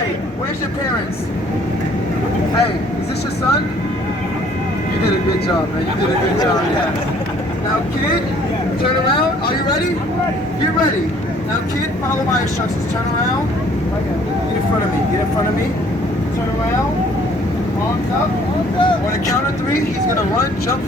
Hey, where's your parents? Hey, is this your son? You did a good job, man. You did a good job, yeah. Now, kid, turn around. Are you ready? You're ready. Now, kid, follow my instructions. Turn around. Get in front of me. Get in front of me. Turn around. Arms up. On the count of 3, he's going to run, jump.